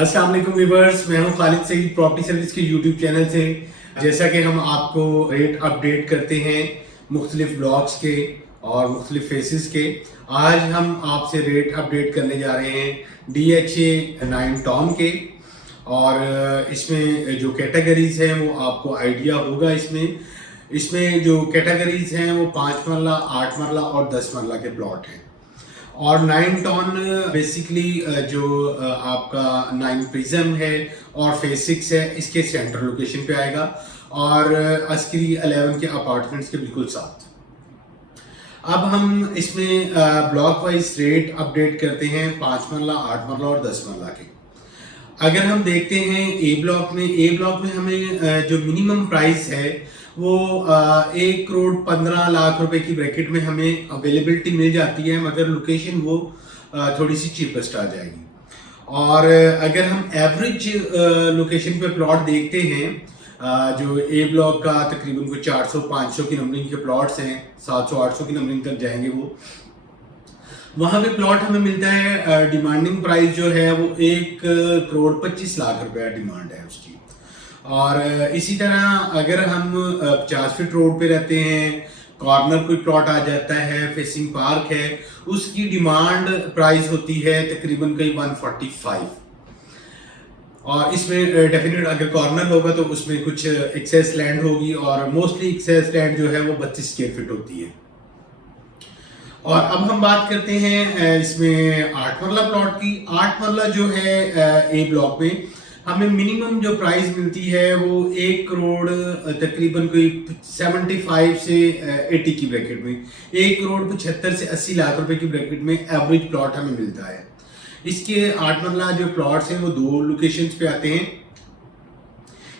अस्सलाम वालेकुम व्यूअर्स, मैं हूं खालिद सईद प्रॉपर्टी सर्विस के यूट्यूब चैनल से। जैसा कि हम आपको रेट अपडेट करते हैं मुख्तलिफ ब्लॉक्स के और मुख्तलिफ फेसेस के, आज हम आपसे रेट अपडेट करने जा रहे हैं DHA 9 टॉन के। और इसमें जो कैटेगरीज हैं वो आपको आइडिया होगा। इसमें जो कैटेगरीज हैं वो 5 मरला, 8 मरला और 10 मरला के प्लॉट हैं। और 9 टॉन बेसिकली जो आपका 9 प्रिज्म है और फेज 6 है, इसके सेंट्रल लोकेशन पे आएगा और अस्करी 11 के अपार्टमेंट्स के बिल्कुल साथ। अब हम इसमें ब्लॉक वाइज रेट अपडेट करते हैं 5 मरला, 8 मरला और 10 मरला के। अगर हम देखते हैं ए ब्लॉक में हमें जो मिनिमम प्राइस है वो 1,15,00,000 रुपए की ब्रैकेट में हमें अवेलेबिलिटी मिल जाती है, मगर लोकेशन वो थोड़ी सी चीपेस्ट आ जाएगी। और अगर हम एवरेज लोकेशन पे प्लॉट देखते हैं, जो ए ब्लॉक का तकरीबन कुछ 400-500 की नंबरिंग के प्लॉट्स हैं, 700-800 की नंबरिंग तक जाएंगे वो। वहाँ पे प्लॉट हमें मिलता है, डिमांडिंग प्राइस जो है वो 1,25,00,000 रुपया डिमांड है उसकी। और इसी तरह अगर हम 50 फीट रोड पे रहते हैं, कॉर्नर कोई प्लॉट आ जाता है, फेसिंग पार्क है, उसकी डिमांड प्राइस होती है तकरीबन कहीं 145। और इसमें डेफिनेट अगर कॉर्नर होगा तो उसमें कुछ एक्सेस लैंड होगी और मोस्टली एक्सेस लैंड जो है वो 32 स्क्वायर फीट होती है। और अब हम बात करते हैं इसमें 8 मरला प्लॉट की। 8 मरला जो है ए ब्लॉक में हमें मिनिमम जो प्राइस मिलती है वो 1 करोड़ तकरीबन कोई 75 से 80 की ब्रैकेट में, 1,75,00,000 से 80 लाख रुपए की ब्रैकेट में एवरेज प्लॉट हमें मिलता है। इसके 8 मरला जो प्लॉट्स हैं वो 2 लोकेशंस पे आते हैं।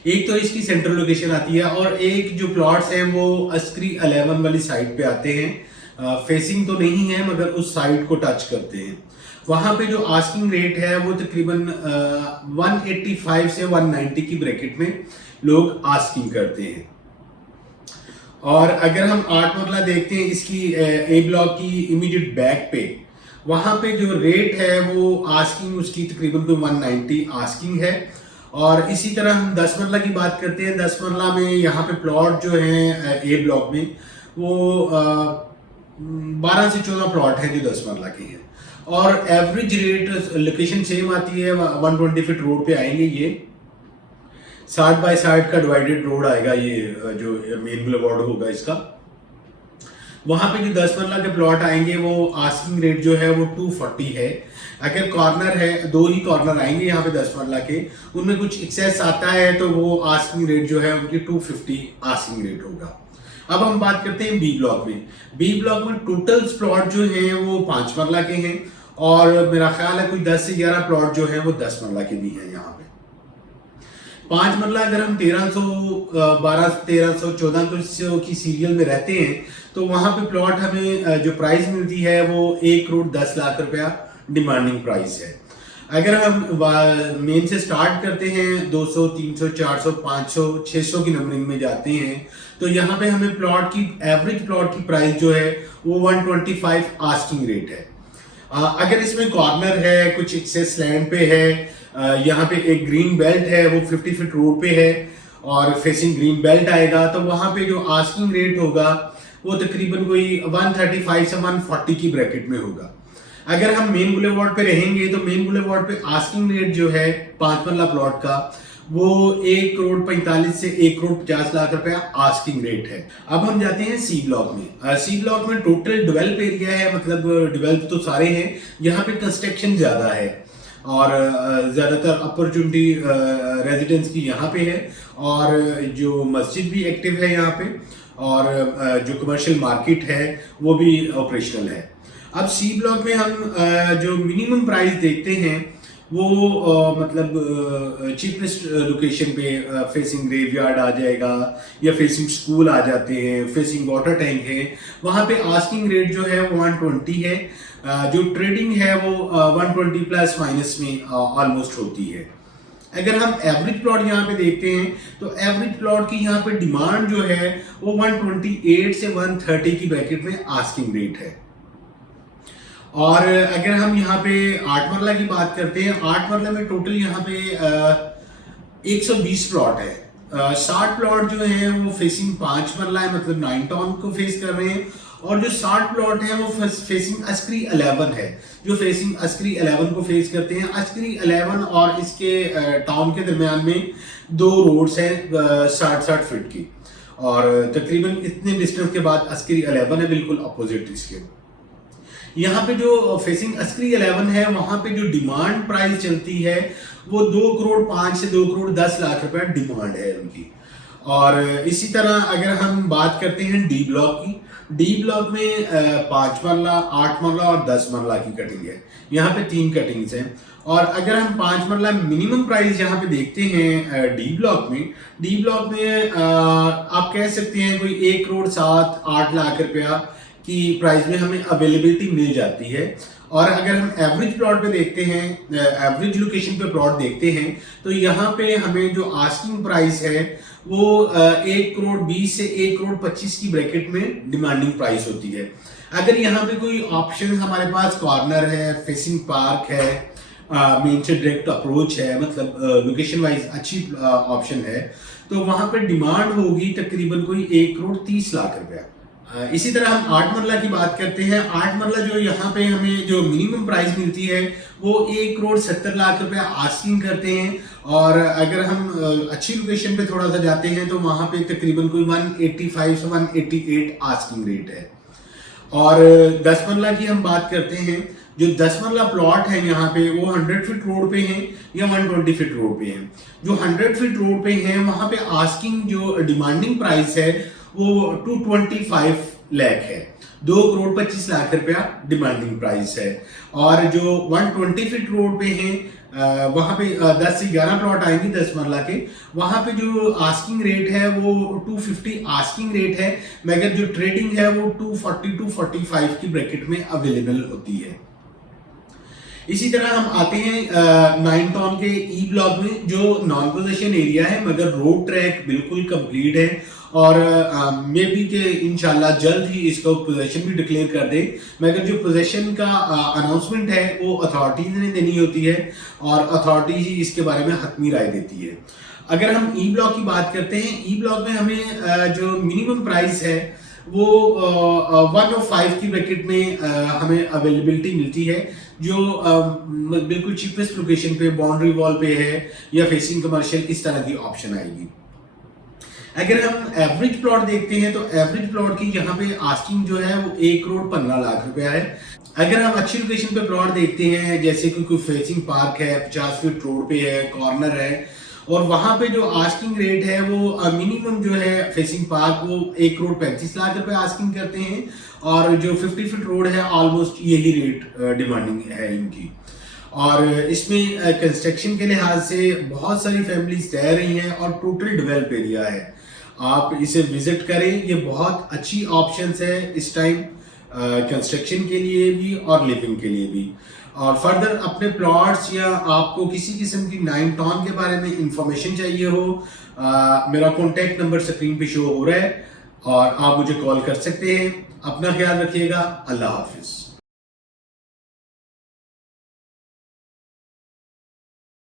एक तो इसकी सेंट्रल लोकेशन आती है और एक जो प्लॉट्स हैं वो अस्करी 11 वाली साइड पे आते हैं। फेसिंग तो नहीं है मगर उस साइड को टच करते हैं। वहाँ पे जो आस्किंग रेट है वो तकरीबन 185 से 190 की ब्रैकेट में लोग आस्किंग करते हैं। और अगर हम 8 मरला देखते हैं इसकी ए ब्लॉक की इमीडिएट बैक पे, वहाँ पे जो रेट है वो आस्किंग उसकी तकरीबन कोई 190 आस्किंग है। और इसी तरह हम 10 मरला की बात करते हैं। 10 मरला में यहाँ पे प्लॉट जो है ए ब्लॉक में वो 12 से 14 प्लॉट हैं जो 10 मरला के हैं। और एवरेज रेट लोकेशन सेम आती है, 120 फीट रोड पे आएंगे। ये 60 बाय 60 का डिवाइडेड रोड आएगा, ये जो मेन बुलेवार्ड होगा इसका। वहाँ पे जो 10 मरला के प्लॉट आएंगे वो आस्किंग रेट जो है वो 240 है। अगर कॉर्नर है, 2 ही कॉर्नर आएंगे यहाँ पे 10 मरला के, उनमें कुछ एक्सेस आता है तो वो आस्किंग रेट जो है उनकी 250 आस्किंग रेट होगा। अब हम बात करते हैं बी ब्लॉक में। बी ब्लॉक में टोटल प्लॉट जो हैं वो 5 मरला के हैं और मेरा ख्याल है कोई 10 से 11 प्लॉट जो हैं वो 10 मरला के भी हैं। यहाँ पे 5 मरला अगर हम 1312, 1300, 1400 की सीरियल में रहते हैं तो वहाँ पे प्लॉट हमें जो प्राइस मिलती है वो 1,10,00,000 रुपया डिमांडिंग प्राइस है। अगर हम मेन से स्टार्ट करते हैं 200, 300, 400, 500, 600 की नंबरिंग में जाते हैं तो यहाँ पे हमें प्लॉट की एवरेज प्लॉट की प्राइस जो है वो 125 आस्किंग रेट है। अगर इसमें कॉर्नर है, कुछ एक्सेस लैंड पे है, यहाँ पे एक ग्रीन बेल्ट है वो 50 फीट रोड पे है और फेसिंग ग्रीन बेल्ट आएगा, तो वहाँ पे जो आस्किंग रेट होगा वो तकरीबन कोई 135 से 140 की ब्रैकेट में होगा। अगर हम मेन बुलेवार्ड पे रहेंगे तो मेन बुलेवार्ड पे आस्किंग रेट जो है 5 मरला प्लॉट का वो 1,45,00,000 से 1,50,00,000 रुपया आस्किंग रेट है। अब हम जाते हैं सी ब्लॉक में। सी ब्लॉक में टोटल डेवलप एरिया है, मतलब डेवलप तो सारे हैं, यहाँ पे कंस्ट्रक्शन ज़्यादा है और ज़्यादातर अपॉर्चुनिटी रेजिडेंस की यहाँ पे है और जो मस्जिद भी एक्टिव है यहाँ पे और जो कमर्शियल मार्केट है वो भी ऑपरेशनल है। अब सी ब्लॉक में हम जो मिनिमम प्राइस देखते हैं वो मतलब चीपेस्ट लोकेशन पे फेसिंग ग्रेवयार्ड आ जाएगा या फेसिंग स्कूल आ जाते हैं, फेसिंग वाटर टैंक है, वहाँ पे आस्किंग रेट जो है वो 120 है। जो ट्रेडिंग है वो 120 प्लस माइनस में ऑलमोस्ट होती है। अगर हम एवरेज प्लॉट यहाँ पे देखते हैं तो एवरेज प्लॉट की यहाँ पे डिमांड जो है वो 128 से 130 की ब्रैकेट में आस्किंग रेट है। और अगर हम यहाँ पे 8 मरला की बात करते हैं, 8 मरला में टोटल यहाँ पे 120 प्लॉट है। 60 प्लॉट जो है वो फेसिंग 5 मरला है, मतलब 9 टाउन को फेस कर रहे हैं, और जो 60 प्लॉट है वो फेसिंग अस्करी 11 है, जो फेसिंग अस्करी 11 को फेस करते हैं। अस्करी 11 और इसके टाउन के दरमियान में 2 रोड्स हैं 60-60 फीट की, और तकरीबन इतने डिस्टेंस के बाद अस्करी 11 है बिल्कुल अपोजिट इसके। यहाँ पे जो फेसिंग अस्करी 11 है वहां पे जो डिमांड प्राइस चलती है वो 2 करोड़ 5 से 2 करोड़ 10 लाख रुपए डिमांड है उनकी। और इसी तरह अगर हम बात करते हैं डी ब्लॉक की, डी ब्लॉक में 5 मरला, 8 मरला और 10 मरला की कटिंग है। यहाँ पे 3 कटिंग्स हैं। और अगर हम 5 मरला मिनिमम प्राइस यहाँ पे देखते हैं डी ब्लॉक में आप कह सकते हैं कोई 1 करोड़ 7-8 लाख रुपया की प्राइस में हमें अवेलेबिलिटी मिल जाती है। और अगर हम एवरेज प्लॉट पे देखते हैं, एवरेज लोकेशन पे प्लॉट देखते हैं, तो यहाँ पे हमें जो आस्किंग प्राइस है वो 1 करोड़ 20 से 1 करोड़ 25 की ब्रैकेट में डिमांडिंग प्राइस होती है। अगर यहाँ पे कोई ऑप्शन हमारे पास कॉर्नर है, फेसिंग पार्क है, मेन से डायरेक्ट अप्रोच है, मतलब लोकेशन वाइज अच्छी ऑप्शन है, तो वहां पे डिमांड होगी तकरीबन कोई 1 करोड़ 30 लाख रुपया। इसी तरह हम 8 मरला की बात करते हैं। 8 मरला जो यहाँ पे हमें जो मिनिमम प्राइस मिलती है वो 1 करोड़ 70 लाख रुपया आस्किंग करते हैं। और अगर हम अच्छी लोकेशन पे थोड़ा सा जाते हैं तो वहाँ पे तकरीबन कोई 185 से 188 आस्किंग रेट है। और 10 मरला की हम बात करते हैं, जो 10 मरला प्लॉट है यहाँ पे वो 100 फीट रोड पे हैं या 120 फीट रोड पे हैं। जो 100 फीट रोड पे हैं वहाँ पे आस्किंग जो डिमांडिंग प्राइस है वो 225 लाख है, 2 करोड़ 25 लाख रुपया डिमांडिंग प्राइस है। और जो 120 फीट रोड पे हैं वहाँ पे 10 से 11 प्लॉट आएंगे 10 मरला के, वहाँ पे जो आस्किंग रेट है वो 250 आस्किंग रेट है, मगर जो ट्रेडिंग है वो 240-245 की ब्रैकेट में अवेलेबल होती है। इसी तरह हम आते हैं 9 टाउन के ई ब्लॉक में, जो नॉन पोजेशन एरिया है मगर रोड ट्रैक बिल्कुल कंप्लीट है, और मे बी के इंशाल्लाह जल्द ही इसका पोजेशन भी डिक्लेयर कर दे, मगर जो पोजेशन का अनाउंसमेंट है वो अथॉरिटीज ने देनी होती है और अथॉरिटी ही इसके बारे में हतमी राय देती है। अगर हम ई ब्लॉक की बात करते हैं, ई ब्लॉक में हमें जो मिनिमम प्राइस है वो 105 की ब्रैकेट में हमें अवेलेबिलिटी मिलती है, जो बिल्कुल चीपेस्ट लोकेशन पे, बाउंड्री वॉल पे है या फेसिंग कमर्शियल, इस तरह की ऑप्शन आएगी। अगर हम एवरेज प्लॉट देखते हैं तो एवरेज प्लॉट की यहाँ पे आस्किंग जो है वो 1 करोड़ 15 लाख रुपया है। अगर हम अच्छी लोकेशन पे प्लॉट देखते हैं, जैसे कि कोई फेसिंग पार्क है, 50 फीट रोड पे है, कॉर्नर है, और वहां पे जो आस्किंग रेट है वो मिनिमम जो है फेसिंग पार्क वो 1 करोड़ 35 लाख रुपए आस्किंग करते हैं, और जो 50 फीट रोड है ऑलमोस्ट यही रेट डिमांडिंग है इनकी। और इसमें कंस्ट्रक्शन के लिहाज से बहुत सारी फैमिलीज रह रही हैं और टोटल डेवलप एरिया है। आप इसे विजिट करें, ये बहुत अच्छी ऑप्शंस है इस टाइम कंस्ट्रक्शन के लिए भी और लिविंग के लिए भी। और फर्दर अपने प्लॉट्स या आपको किसी किस्म की 9 टाउन के बारे में इंफॉर्मेशन चाहिए हो, मेरा कॉन्टैक्ट नंबर स्क्रीन पे शो हो रहा है और आप मुझे कॉल कर सकते हैं। अपना ख्याल रखिएगा। अल्लाह हाफिज़।